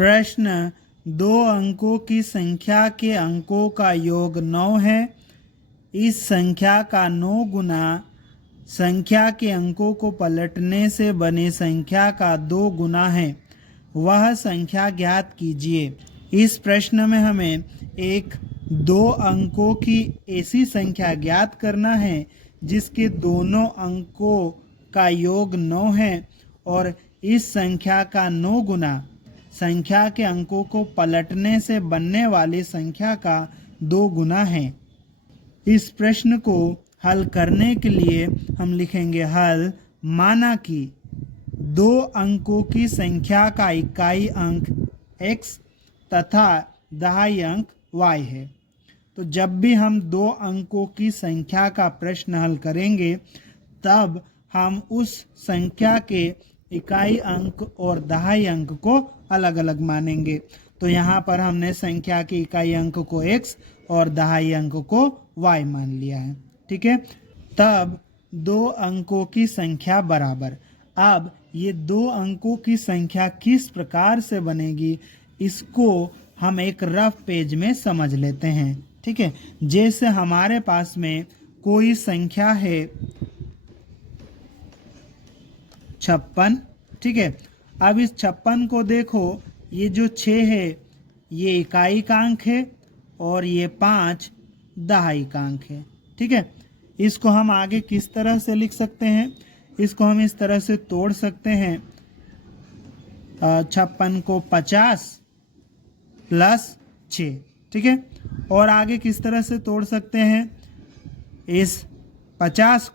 प्रश्न, 2 अंकों की संख्या के अंकों का योग 9 है। इस संख्या का 9 गुना संख्या के अंकों को पलटने से बने संख्या का 2 गुना है, वह संख्या ज्ञात कीजिए। इस प्रश्न में हमें एक 2 अंकों की ऐसी संख्या ज्ञात करना है जिसके दोनों अंकों का योग 9 है और इस संख्या का 9 गुना संख्या के अंकों को पलटने से बनने वाली संख्या का 2 गुना है। इस प्रश्न को हल करने के लिए हम लिखेंगे हल। माना कि 2 अंकों की संख्या का इकाई अंक x तथा दहाई अंक y है। तो जब भी हम 2 अंकों की संख्या का प्रश्न हल करेंगे तब हम उस संख्या के इकाई अंक और दहाई अंक को अलग अलग मानेंगे। तो यहाँ पर हमने संख्या के इकाई अंक को x और दहाई अंक को y मान लिया है। ठीक है, तब 2 अंकों की संख्या बराबर। अब ये 2 अंकों की संख्या किस प्रकार से बनेगी इसको हम एक रफ पेज में समझ लेते हैं। ठीक है, जैसे हमारे पास में कोई संख्या है 56। ठीक है, अब इस 56 को देखो, ये जो 6 है ये इकाई का अंक है और ये 5 दहाई का अंक है। ठीक है, इसको हम आगे किस तरह से लिख सकते हैं? इसको हम इस तरह से तोड़ सकते हैं। 56 को 50 प्लस 6। ठीक है, और आगे किस तरह से तोड़ सकते हैं? इस 50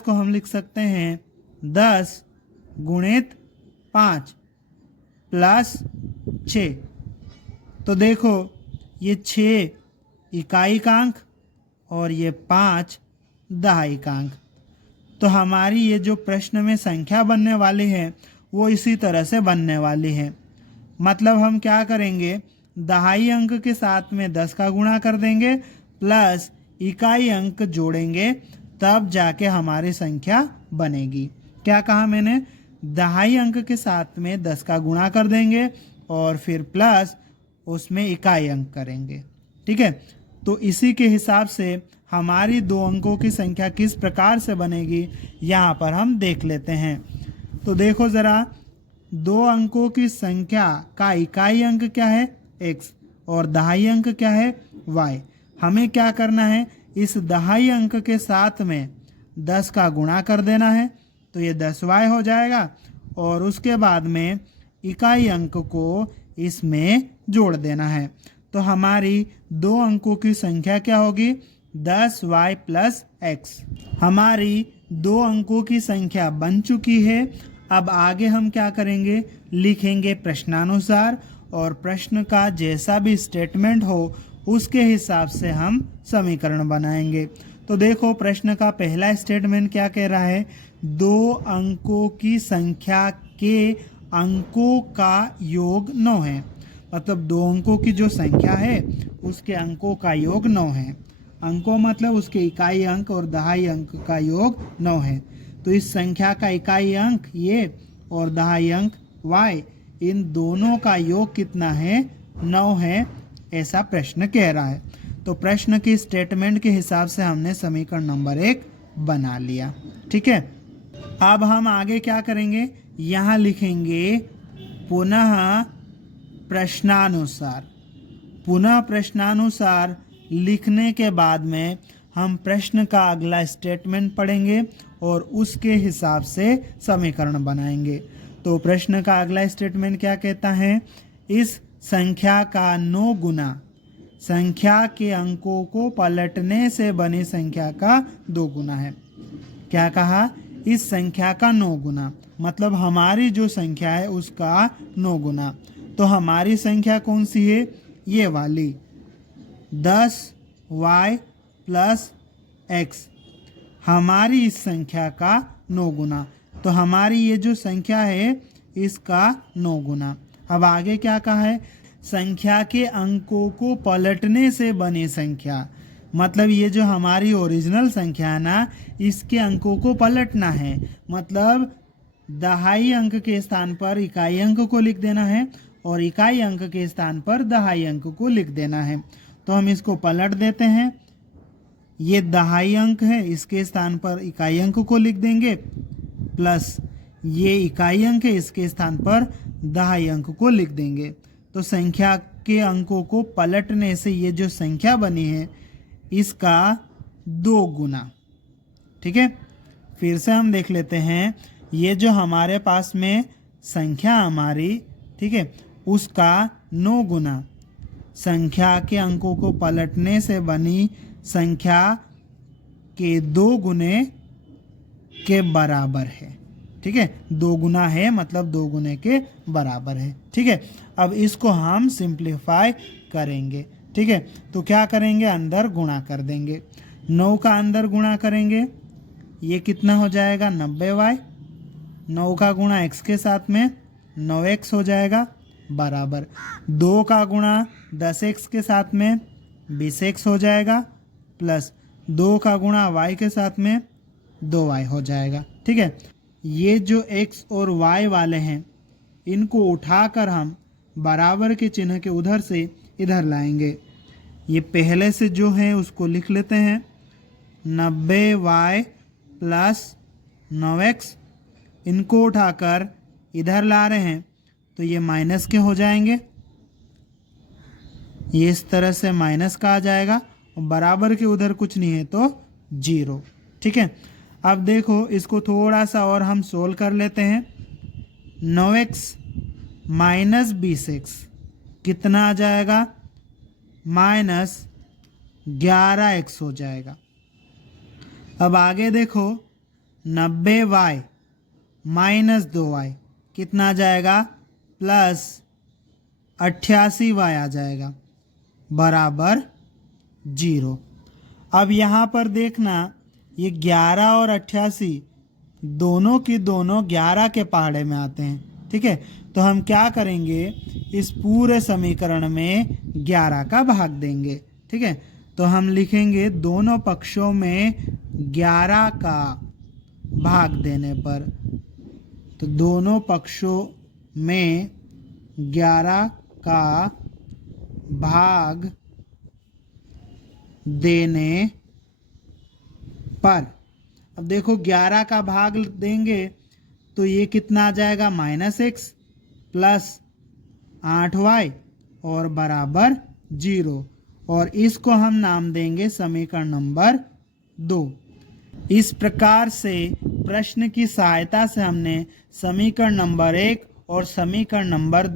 को हम लिख सकते हैं 10 गुणित 5 प्लस 6। तो देखो, ये 6 इकाई का अंक और ये 5 दहाई का अंक। तो हमारी ये जो प्रश्न में संख्या बनने वाली है वो इसी तरह से बनने वाली है। मतलब हम क्या करेंगे, दहाई अंक के साथ में 10 का गुणा कर देंगे प्लस इकाई अंक जोड़ेंगे, तब जाके हमारी संख्या बनेगी। क्या कहा मैंने? दहाई अंक के साथ में 10 का गुणा कर देंगे और फिर प्लस उसमें इकाई अंक करेंगे। ठीक है, तो इसी के हिसाब से हमारी 2 अंकों की संख्या किस प्रकार से बनेगी यहाँ पर हम देख लेते हैं। तो देखो ज़रा, 2 अंकों की संख्या का इकाई अंक क्या है? x और दहाई अंक क्या है? y। हमें क्या करना है, इस दहाई अंक के साथ में 10 का गुणा कर देना है, तो ये 10y हो जाएगा और उसके बाद में इकाई अंक को इसमें जोड़ देना है। तो हमारी 2 अंकों की संख्या क्या होगी? 10y plus x। हमारी 2 अंकों की संख्या बन चुकी है। अब आगे हम क्या करेंगे, लिखेंगे प्रश्नानुसार और प्रश्न का जैसा भी स्टेटमेंट हो उसके हिसाब से हम समीकरण बनाएंगे। तो देखो, प्रश्न का पहला स्टेटमेंट क्या कह रहा है? 2 अंकों की संख्या के अंकों का योग 9 है। मतलब 2 अंकों की जो संख्या है उसके अंकों का योग 9 है। अंकों मतलब उसके इकाई अंक और दहाई अंक का योग 9 है। तो इस संख्या का इकाई अंक ये और दहाई अंक y, इन दोनों का योग कितना है? 9 है, ऐसा प्रश्न कह रहा है। तो प्रश्न के स्टेटमेंट के हिसाब से हमने समीकरण नंबर 1 बना लिया। ठीक है, अब हम आगे क्या करेंगे, यहाँ लिखेंगे पुनः प्रश्नानुसार। पुनः प्रश्नानुसार लिखने के बाद में हम प्रश्न का अगला स्टेटमेंट पढ़ेंगे और उसके हिसाब से समीकरण बनाएंगे। तो प्रश्न का अगला स्टेटमेंट क्या कहता है? इस संख्या का 9 गुना संख्या के अंकों को पलटने से बनी संख्या का 2 गुना है। क्या कहा? इस संख्या का 9 गुना, मतलब हमारी जो संख्या है उसका 9 गुना। तो हमारी संख्या कौन सी है? ये वाली 10y प्लस x, हमारी इस संख्या का 9 गुना। तो हमारी ये जो संख्या है इसका 9 गुना। अब आगे क्या कहा है? संख्या के अंकों को पलटने से बनी संख्या, मतलब ये जो हमारी ओरिजिनल संख्या है ना, इसके अंकों को पलटना है। मतलब दहाई अंक के स्थान पर इकाई अंक को लिख देना है और इकाई अंक के स्थान पर दहाई अंक को लिख देना है। तो हम इसको पलट देते हैं। ये दहाई अंक है, इसके स्थान पर इकाई अंक को लिख देंगे, प्लस ये इकाई अंक है, इसके स्थान पर दहाई अंक को लिख देंगे। तो संख्या के अंकों को पलटने से ये जो संख्या बनी है इसका 2 गुना। ठीक है, फिर से हम देख लेते हैं। ये जो हमारे पास में संख्या हमारी, ठीक है, उसका 9 गुना संख्या के अंकों को पलटने से बनी संख्या के 2 गुने के बराबर है। ठीक है, 2 गुना है मतलब 2 गुने के बराबर है। ठीक है, अब इसको हम सिंप्लीफाई करेंगे। ठीक है, तो क्या करेंगे, अंदर गुणा कर देंगे। 9 का अंदर गुणा करेंगे, ये कितना हो जाएगा 90y। 9 का गुणा x के साथ में 9x हो जाएगा बराबर 2 का गुणा 10x के साथ में 20x हो जाएगा, प्लस 2 का गुणा y के साथ में 2y हो जाएगा। ठीक है, ये जो x और y वाले हैं इनको उठाकर हम बराबर के चिन्ह के उधर से इधर लाएंगे। ये पहले से जो है उसको लिख लेते हैं, 90y प्लस 9x। इनको उठाकर इधर ला रहे हैं तो ये माइनस के हो जाएंगे, ये इस तरह से माइनस का आ जाएगा और बराबर के उधर कुछ नहीं है तो 0। ठीक है, अब देखो इसको थोड़ा सा और हम सोल्व कर लेते हैं। 9x माइनस 20x कितना आ जाएगा, माइनस 11x हो जाएगा। अब आगे देखो 90y माइनस 2y कितना आ जाएगा, प्लस 88y आ जाएगा बराबर 0। अब यहाँ पर देखना ये 11 और 88 दोनों की दोनों 11 के पहाड़े में आते हैं। ठीक है, तो हम क्या करेंगे, इस पूरे समीकरण में 11 का भाग देंगे। ठीक है, तो हम लिखेंगे दोनों पक्षों में 11 का भाग देने पर, तो दोनों पक्षों में 11 का भाग देने पर, अब देखो 11 का भाग देंगे तो ये कितना आ जाएगा, -x प्लस 8y और बराबर 0। और इसको हम नाम देंगे समीकरण नंबर 2। इस प्रकार से प्रश्न की सहायता से हमने समीकरण नंबर 1 और समीकरण नंबर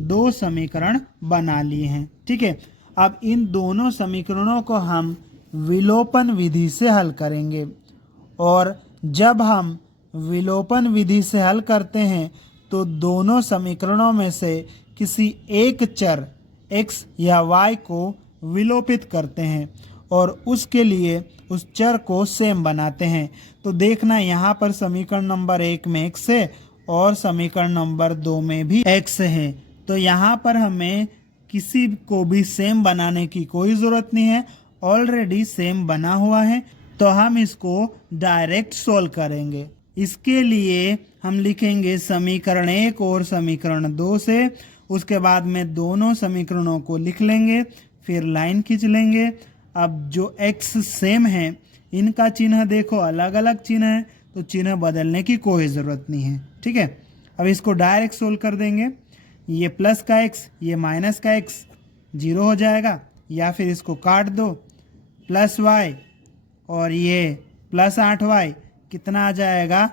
2 समीकरण बना लिए हैं। ठीक है, अब इन दोनों समीकरणों को हम विलोपन विधि से हल करेंगे, और जब हम विलोपन विधि से हल करते हैं तो दोनों समीकरणों में से किसी एक चर x या y को विलोपित करते हैं और उसके लिए उस चर को सेम बनाते हैं। तो देखना यहाँ पर समीकरण नंबर 1 में x है और समीकरण नंबर 2 में भी x है, तो यहाँ पर हमें किसी को भी सेम बनाने की कोई ज़रूरत नहीं है, ऑलरेडी सेम बना हुआ है। तो हम इसको डायरेक्ट सोल्व करेंगे। इसके लिए हम लिखेंगे समीकरण 1 और समीकरण 2 से, उसके बाद में दोनों समीकरणों को लिख लेंगे, फिर लाइन खींच लेंगे। अब जो x सेम है इनका चिन्ह देखो अलग अलग चिन्ह है, तो चिन्ह बदलने की कोई ज़रूरत नहीं है। ठीक है, अब इसको डायरेक्ट सोल्व कर देंगे। ये प्लस का x, ये माइनस का x 0 हो जाएगा, या फिर इसको काट दो, प्लस y और ये प्लस 8y कितना आ जाएगा,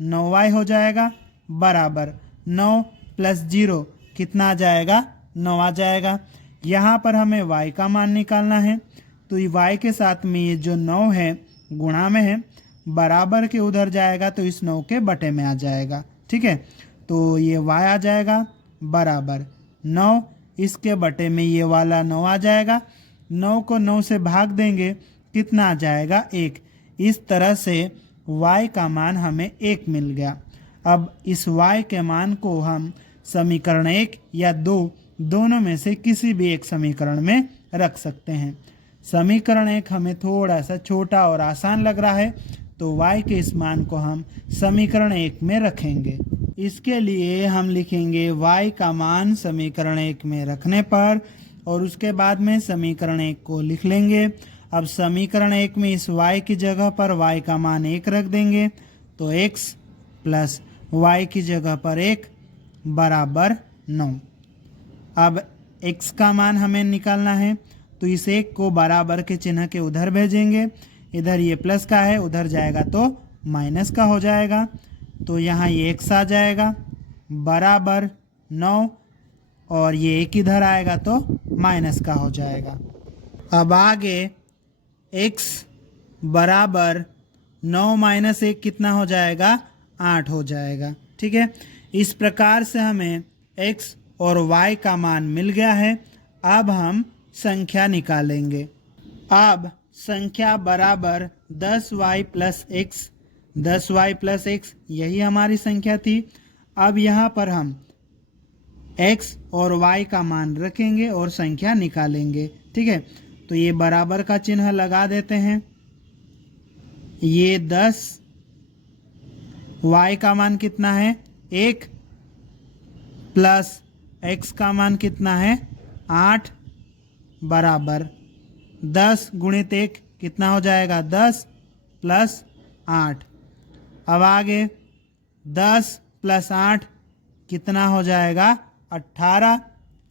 9y हो जाएगा बराबर 9 प्लस 0 कितना आ जाएगा, 9 आ जाएगा। यहाँ पर हमें y का मान निकालना है, तो ये y के साथ में ये जो 9 है गुणा में है, बराबर के उधर जाएगा तो इस 9 के बटे में आ जाएगा। ठीक है, तो ये y आ जाएगा बराबर 9, इसके बटे में ये वाला 9 आ जाएगा। 9 को 9 से भाग देंगे, कितना आ जाएगा, 1। इस तरह से y का मान हमें 1 मिल गया। अब इस y के मान को हम समीकरण 1 या 2 दोनों में से किसी भी एक समीकरण में रख सकते हैं। समीकरण 1 हमें थोड़ा सा छोटा और आसान लग रहा है, तो y के इस मान को हम समीकरण 1 में रखेंगे। इसके लिए हम लिखेंगे y का मान समीकरण 1 में रखने पर और उसके बाद में समीकरण 1 को लिख लेंगे। अब समीकरण 1 में इस y की जगह पर y का मान 1 रख देंगे तो x प्लस y की जगह पर 1 बराबर 9। अब x का मान हमें निकालना है तो इस 1 को बराबर के चिन्ह के उधर भेजेंगे। इधर ये प्लस का है, उधर जाएगा तो माइनस का हो जाएगा। तो यहाँ ये x आ जाएगा बराबर 9 और ये 1 इधर आएगा तो माइनस का हो जाएगा। अब आगे x बराबर 9 माइनस 1 कितना हो जाएगा? 8 हो जाएगा। ठीक है, इस प्रकार से हमें x और y का मान मिल गया है। अब हम संख्या निकालेंगे। अब संख्या बराबर 10y plus x, 10y plus x यही हमारी संख्या थी। अब यहाँ पर हम x और y का मान रखेंगे और संख्या निकालेंगे। ठीक है, तो ये बराबर का चिन्ह लगा देते हैं। ये 10, y का मान कितना है? 1 प्लस x का मान कितना है? 8 बराबर 10 गुणित 1 कितना हो जाएगा? 10 प्लस 8। अब आगे 10 प्लस 8 कितना हो जाएगा? 18।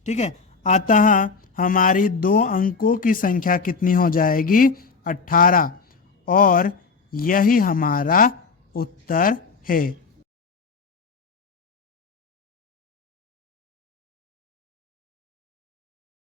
ठीक है, अतः हमारी 2 अंकों की संख्या कितनी हो जाएगी? 18 और यही हमारा उत्तर है।